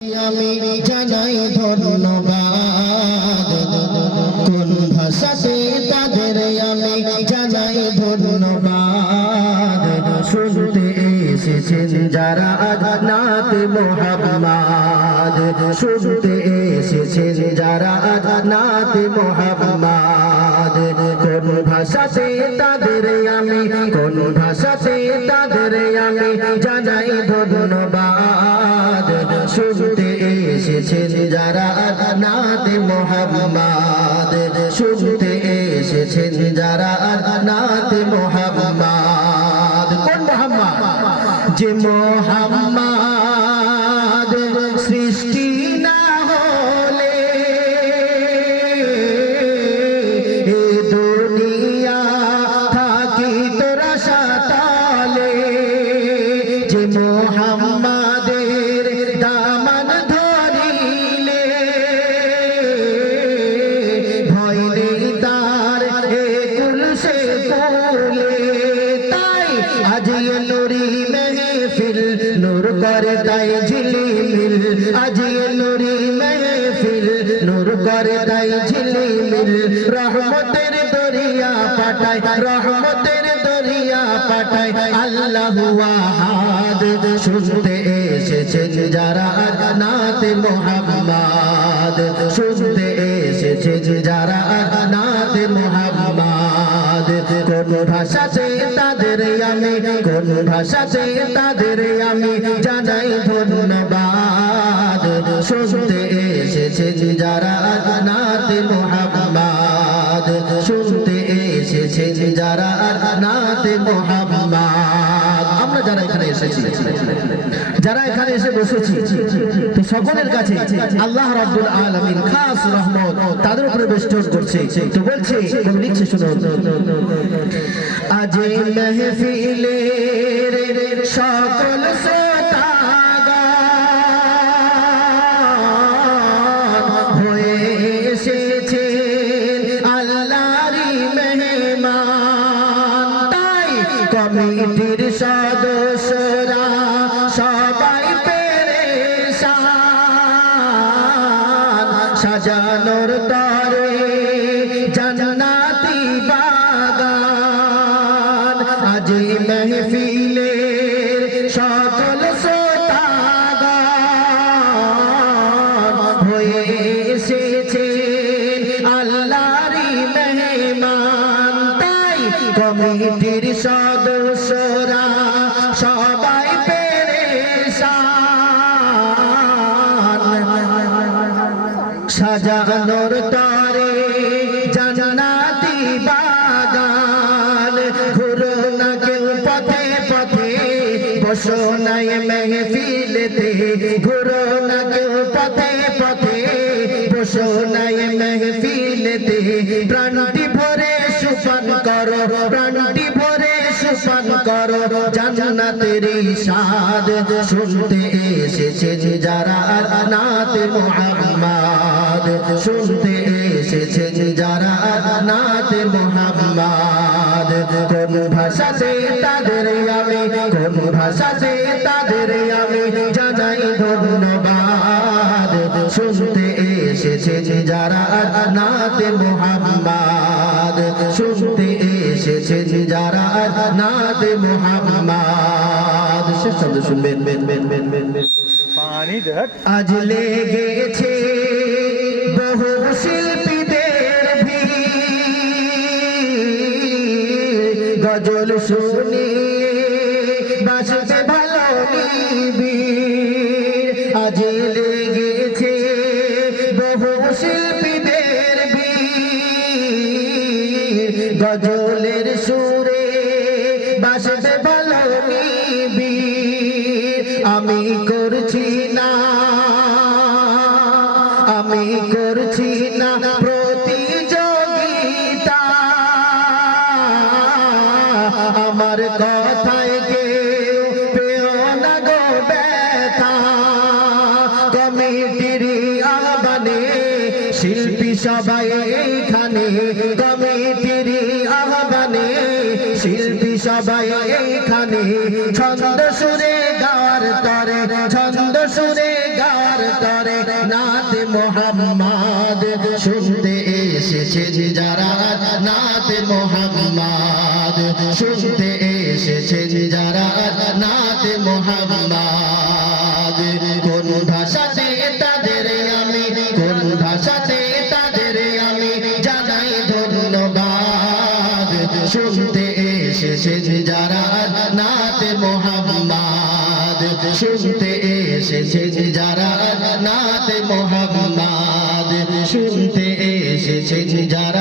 আমি জানাই ধন্যবাদ, কোন ভাষাতে তাদের আমি জানাই ধন্যবাদ। শুনতে এসেছেন যারা নাত মুহাম্মদ, শুনতে এসেছেন যারা নাত মুহাম্মদ। কোন ভাষাতে তাদের আমি, কোন ভাষাতে তাদের আমি জানাই ধন্যবাদ। শুনতে এসেছেন যারা নাত মুহাম্মদ, শুনতে এসেছেন যারা নাত মুহাম্মদ। কোন মুহাম্মদ? যে মুহাম্মদ সৃষ্টি না হলে এ দুনিয়া থাকিত রাশাতালে। যে মুহাম্মাদের দামান ধরিলে ভয় নেই তার এ কুল সে কুলে। তাই আজ নুরি মেহফিল নূর করে তাই ঝিলিমিল, আজ নুরি মেহফিল নূর করে তাই ঝিলিমিল। রহমতের দরিয়া পাঠায়, রহমতের দরিয়া পাঠায় আল্লাহু আহাদ। শুনতে এসেছেন যারা নাত মুহাম্মদ, শুনতে এসেছেন যারা নাত মুহাম্মদ। কোন ভাষাতে তাদের আমি, কোন ভাষাতে তাদের আমি জানাই ধন্যবাদ। শুনতে এসেছেন যারা নাত মুহাম্মদ, শুনতে এসেছেন যারা নাত মুহাম্মদ। আমরা যারা এখানে এসেছি, যারা এখানে এসে বসেছি, তো সকলের কাছে আল্লাহ রাব্বুল আলামিন খাস রহমত তাদের উপরে বেষ্টন করছে। তো বলছে, লিখছে শুনুন। আজ মেহফিলের সকল শ্রোতাগণ হয়ে এসেছেন আল্লাহরই মেহমান। তাই কমিটির সদস্যরা সবাই পেরেশান, সাজানোর তরে জান্নাতি বাগান। আজ মেহফিলের সকল শ্রোতাগণ হয়ে এসেছেন আল্লাহরই মেহমান। তাই কমিটির সদস্যরা সবাই পেরেশান, সাজানোর তরে জান্নাতি বাগান। ঘুরো না কেউ পথে পথে, বসো নাই মেহফিলেতে। ঘুরো না কেউ পথে পথে, বসো নাই মেহফিলেতে। প্রাণটি ভরে সুপান করো, প্রাণটি ভরে সুপান করো জান্নাতের স্বাদ। শুনতে এসেছেন যারা নাত মুহাম্মদ, শুনতে এসেছেন যারা নাত মুহাম্মদ। কোন ভাষাতে তাদের আমি, কোন ভাষাতে তাদের আমি জানাই ধন্যবাদ। শুনতে এসেছেন যারা নাত মুহাম্মদ, শুনতে এসেছেন যারা নাত মুহাম্মদ। শেষ শব্দ শুনবেন। আজ লেগেছে বহু শিল্পীদের ভিড়, গজল শুনিয়ে বাঁচতে ভালো নিবিড়। আজ লেগেছে বহু শিল্পীদের ভিড়, গজলের সুরে বাঁচতে ভালো নিবিড়। আমি করছি না, আমি করছি না প্রতিযোগিতা, আমার কথায় কেউ পেও না গো ব্যথা। কমিটির আহ্বানে শিল্পী সবাই এইখানে, কমিটির আহ্বানে শিল্পী সবাই এইখানে। ছন্দ সুরে গাওয়ার তরে, ছন্দ সুরে গাওয়ার নাতে মোহাম্মদ শুনতে এসেছেন যারা নাতে মোহাম্মদ শুনতে এসেছেন যারা নাতে মোহাম্মদ কোন ভাষাতে তাদের আমি কোন ভাষাতে তাদের আমি জানাই ধন্যবাদ শুনতে এসেছেন যারা নাতে মোহাম্মদ শুনতে এসেছেন যারা নাতে মোহাম্মদ শুনতে এসেছেন যারা